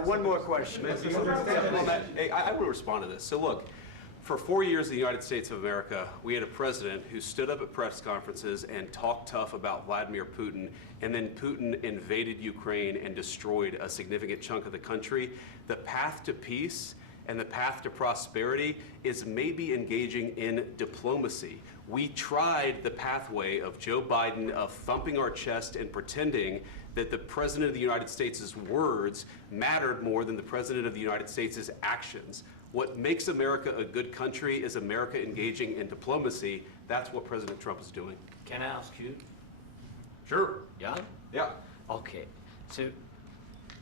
one more question. I will respond to this. So look, for 4 years in the United States of America, we had a president who stood up at press conferences and talked tough about Vladimir Putin, and then Putin invaded Ukraine and destroyed a significant chunk of the country. The path to peace and the path to prosperity is maybe engaging in diplomacy. We tried the pathway of Joe Biden of thumping our chest and pretending that the President of the United States' words mattered more than the President of the United States' actions. What makes America a good country is America engaging in diplomacy. That's what President Trump is doing. Can I ask you? Sure. Yeah? Yeah. Okay. So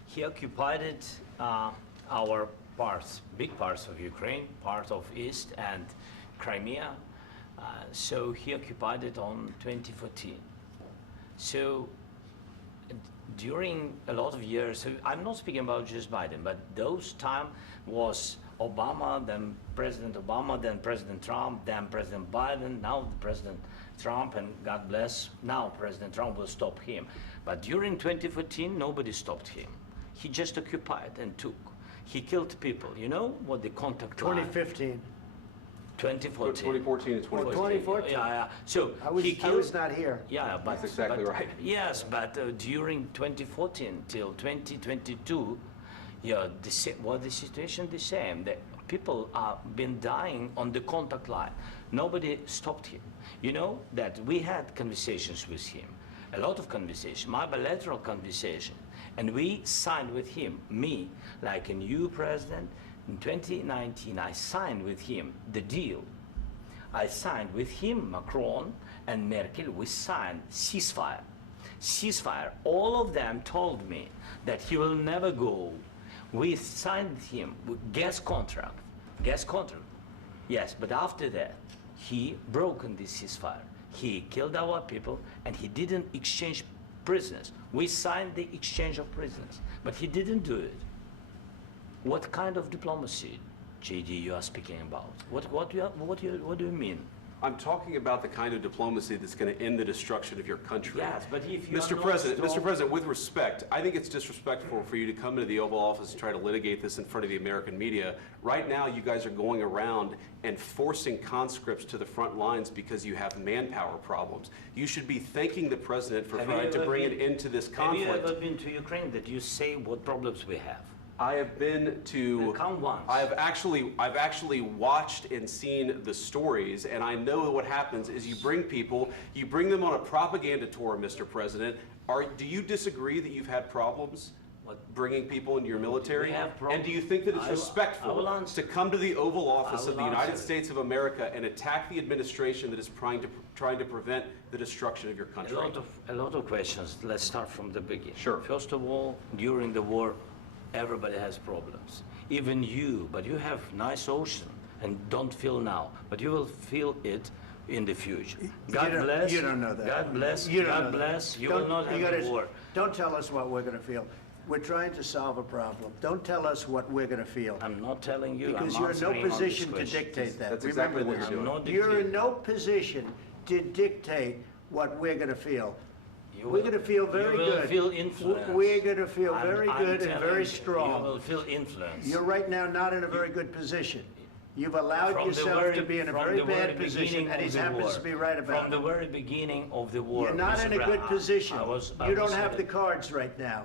he occupied our parts, big parts of Ukraine, part of East and Crimea. So he occupied it on 2014. So during a lot of years, so I'm not speaking about just Biden, but those time was Obama, then President Obama, then President Trump, then President Biden, now President Trump, and God bless, now President Trump will stop him. But during 2014, nobody stopped him. He just occupied and took. He killed people. You know what the contact line? 2015. 2014. 2014 and 2015. 2014. Yeah. So I was not here. Yeah, but that's exactly right. Yes, but during 2014 till 2022, yeah, the situation the same. The people are been dying on the contact line. Nobody stopped him. You know that we had conversations with him, a lot of conversation, my bilateral conversation, and we signed with him. Me, like a new president. In 2019, I signed with him the deal. I signed with him, Macron and Merkel, we signed ceasefire. Ceasefire. All of them told me that he will never go. We signed with him with gas contract. Gas contract. Yes, but after that, he broken this ceasefire. He killed our people and he didn't exchange prisoners. We signed the exchange of prisoners, but he didn't do it. What kind of diplomacy, JD, you are speaking about? What do you mean? I'm talking about the kind of diplomacy that's going to end the destruction of your country. Yes, but if you Mr. President, with respect, I think it's disrespectful for you to come into the Oval Office and try to litigate this in front of the American media. Right now, you guys are going around and forcing conscripts to the front lines because you have manpower problems. You should be thanking the President for trying to bring an end to this conflict. Have you ever been to Ukraine that you say what problems we have? I have been to. Come once. I've actually watched and seen the stories, and I know what happens is you bring people, you bring them on a propaganda tour, Mr. President. Do you disagree that you've had problems bringing people into your military? We have and do you think that it's respectful to come to the Oval Office of the United States of America and attack the administration that is trying to prevent the destruction of your country? A lot of questions. Let's start from the beginning. Sure. First of all, during the war, everybody has problems, even you, but you have nice ocean and don't feel now, but you will feel it in the future. God bless. You don't know that. God bless. You don't God know bless. that. You will not have a war. Don't tell us what we're going to feel. We're trying to solve a problem. Don't tell us what we're going to feel. I'm not telling you. Because I'm you're in no answering on position this to question. dictate that. That's Remember exactly what this. you're doing. I'm not You're in dictating. no position to dictate what we're going to feel. We're going to feel very good. You will feel influence. We're going to feel very I'm good and telling very you, strong. You will feel influence. You're right now not in a very good position. You've allowed yourself to be in a very bad position, and he happens to be right about it. From the very beginning of the war. You're not in a good position. You don't have the the cards right now.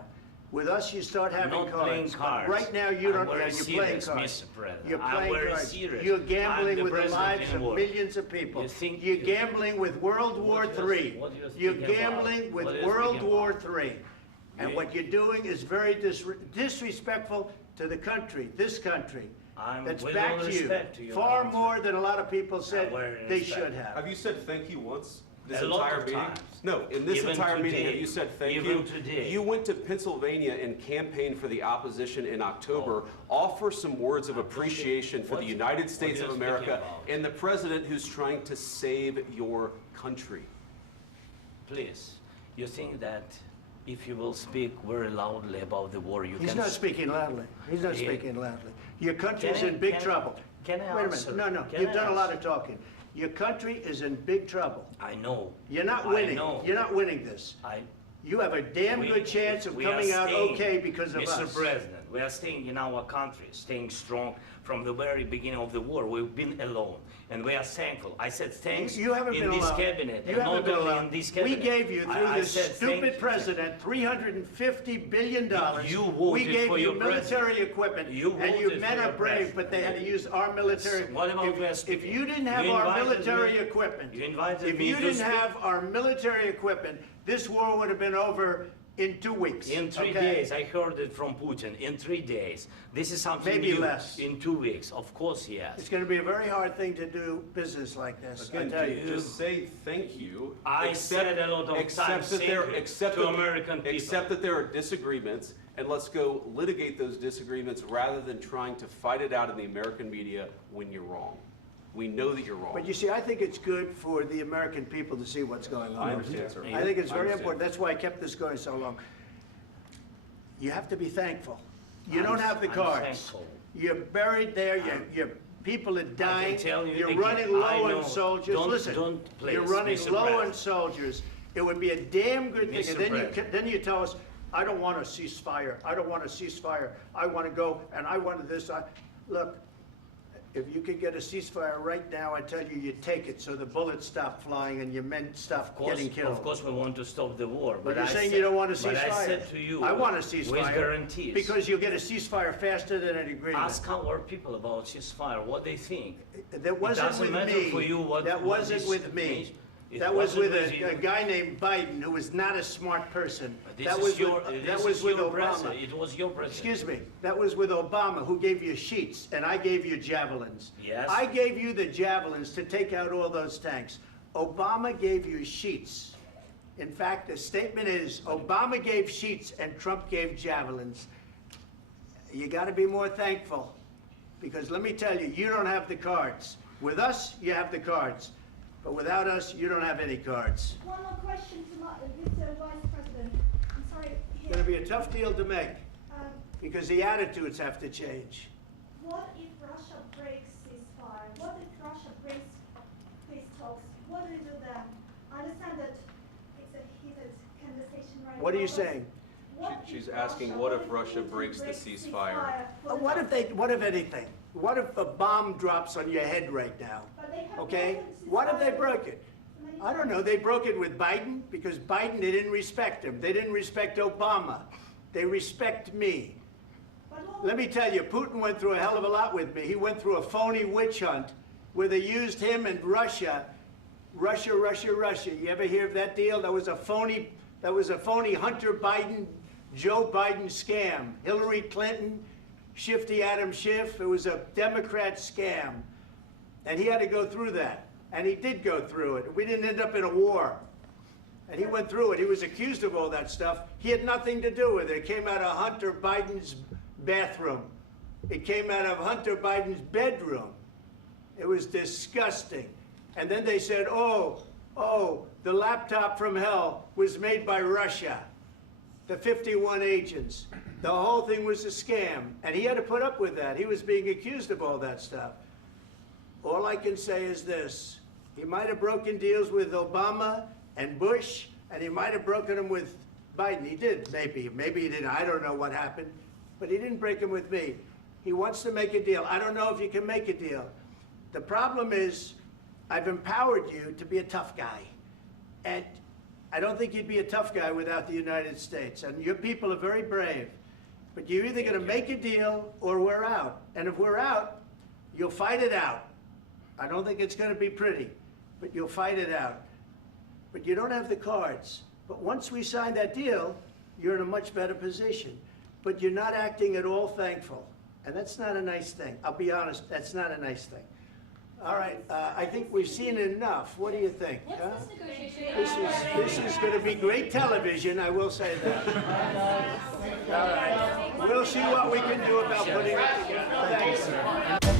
With us, you start having not cards. playing cards. Right now, you don't. I'm You're playing serious, cards. Mr. President. You're I'm playing very cards. serious. You're I'm gambling the with the president lives in of war. millions of people. You think You're you- gambling with World War III. what you're You're speaking gambling about? with What you're World speaking War about? III. And You- what you're doing is very disrespectful to the country, this country. I'm That's with back all to respect to you. your Far answer. more than a lot of people said very they respect. should have. Have you said thank you once? This A lot entire of meeting? times. No, in this Even entire meeting, today. have you said thank Even you? today. You went to Pennsylvania and campaigned for the opposition in October. Offer some words of appreciation for the What- United States what of you're speaking America about? and the president who's trying to save your country. Please, you think that if you will speak very loudly about the war, you He's can... not speaking loudly. He's not Yeah. speaking loudly. Your country is Can I- in big can I- trouble. can I Wait a answer? minute. No. Can You've I done a lot answer? of talking. Your country is in big trouble. I know. You're not I winning. know. You're not winning this. you have a damn good chance of coming out okay because of us. Mr. President, we are staying in our country, staying strong from the very beginning of the war. We've been alone, and we are thankful. I said thanks You haven't in been this alone. cabinet, You and haven't not been only alone. in this cabinet. We gave you, through I this said thank stupid you. president, $350 billion. You We voted gave for you your military president. equipment, You and you voted men for are your brave, president. but they had to use our military. What about we are If speaking? you didn't have You our invited military me- equipment, you invited if me you to didn't speak. have our military equipment, this war would have been over in 2 weeks. In 3 okay? days, I heard it from Putin. In 3 days, this is something Maybe new. less. In 2 weeks, of course, yes. It's going to be a very hard thing to do business like this, I Again, tell you. just say thank you. I said a lot of accept times that thank there- you accept to that- American people. Accept that there are disagreements, and let's go litigate those disagreements rather than trying to fight it out in the American media when you're wrong. We know that you're wrong. But you see, I think it's good for the American people to see what's going on. I understand, sir. I think it's I very understand. important. That's why I kept this going so long. You have to be thankful. You I'm- don't have the I'm cards. thankful. You're buried there, your people are dying. tell you You're again, running I low know. on soldiers. Don't- Listen, don't please, you're running Mr. low on President. soldiers. It would be a damn good thing. Mr. And then President. then you tell us, I don't want a ceasefire. I don't want a ceasefire. I want to go, and I want this. Look, if you could get a ceasefire right now, I tell you, you take it so the bullets stop flying and your men stop getting killed. Of course, we want to stop the war. But you're I saying said- you don't want a But ceasefire. I said to you, I want a ceasefire. with guarantees. Because you'll get a ceasefire faster than an agreement. Ask our people about ceasefire, what they think. That wasn't doesn't with matter me. for you what- That what wasn't this with me. means. It That was wasn't with with you. a guy named Biden, who was not a smart person. This That is was your, with, this that was is with your Obama. president. It was your president. Excuse me, that was with Obama, who gave you sheets, and I gave you javelins. Yes. I gave you the javelins to take out all those tanks. Obama gave you sheets. In fact, the statement is, Obama gave sheets and Trump gave javelins. You gotta be more thankful, because let me tell you, you don't have the cards. With us, you have the cards, but without us, you don't have any cards. One more question to Mr. Vice President. I'm sorry. It's gonna be a tough deal to make, Um, because the attitudes have to change. what if Russia breaks ceasefire? What if Russia breaks peace talks? What do you do then? I understand that it's a heated conversation right now. What are you but saying? what She's if asking, what if Russia Putin breaks the breaks ceasefire? for the What if time? what if anything? What if a bomb drops on your head right now? But they have Okay? broken What if they ceasefire broke it? many I don't times. know, they broke it with Biden, because Biden, they didn't respect him. They didn't respect Obama. They respect me. But what Let me tell you, Putin went through a hell of a lot with me. He went through a phony witch hunt where they used him and Russia. Russia. You ever hear of that deal? That was a phony Hunter Biden, Joe Biden scam. Hillary Clinton, Shifty Adam Schiff. It was a Democrat scam. And he had to go through that. And he did go through it. We didn't end up in a war. And he went through it. He was accused of all that stuff. He had nothing to do with it. It came out of Hunter Biden's bathroom. It came out of Hunter Biden's bedroom. It was disgusting. And then they said, oh, the laptop from hell was made by Russia. The 51 agents. The whole thing was a scam. And he had to put up with that. He was being accused of all that stuff. All I can say is this. He might have broken deals with Obama and Bush, and he might have broken them with Biden. He did, maybe. Maybe he didn't. I don't know what happened. But he didn't break them with me. He wants to make a deal. I don't know if you can make a deal. The problem is, I've empowered you to be a tough guy. And I don't think you'd be a tough guy without the United States. And your people are very brave. But you're either going to make a deal or we're out. And if we're out, you'll fight it out. I don't think it's going to be pretty, but you'll fight it out. But you don't have the cards. But once we sign that deal, you're in a much better position. But you're not acting at all thankful. And that's not a nice thing. I'll be honest, that's not a nice thing. All right, I think we've seen enough. What do you think? huh? What's this negotiation? This is going to be great television, I will say that. All right. We'll see what we can do about putting it together. Thanks.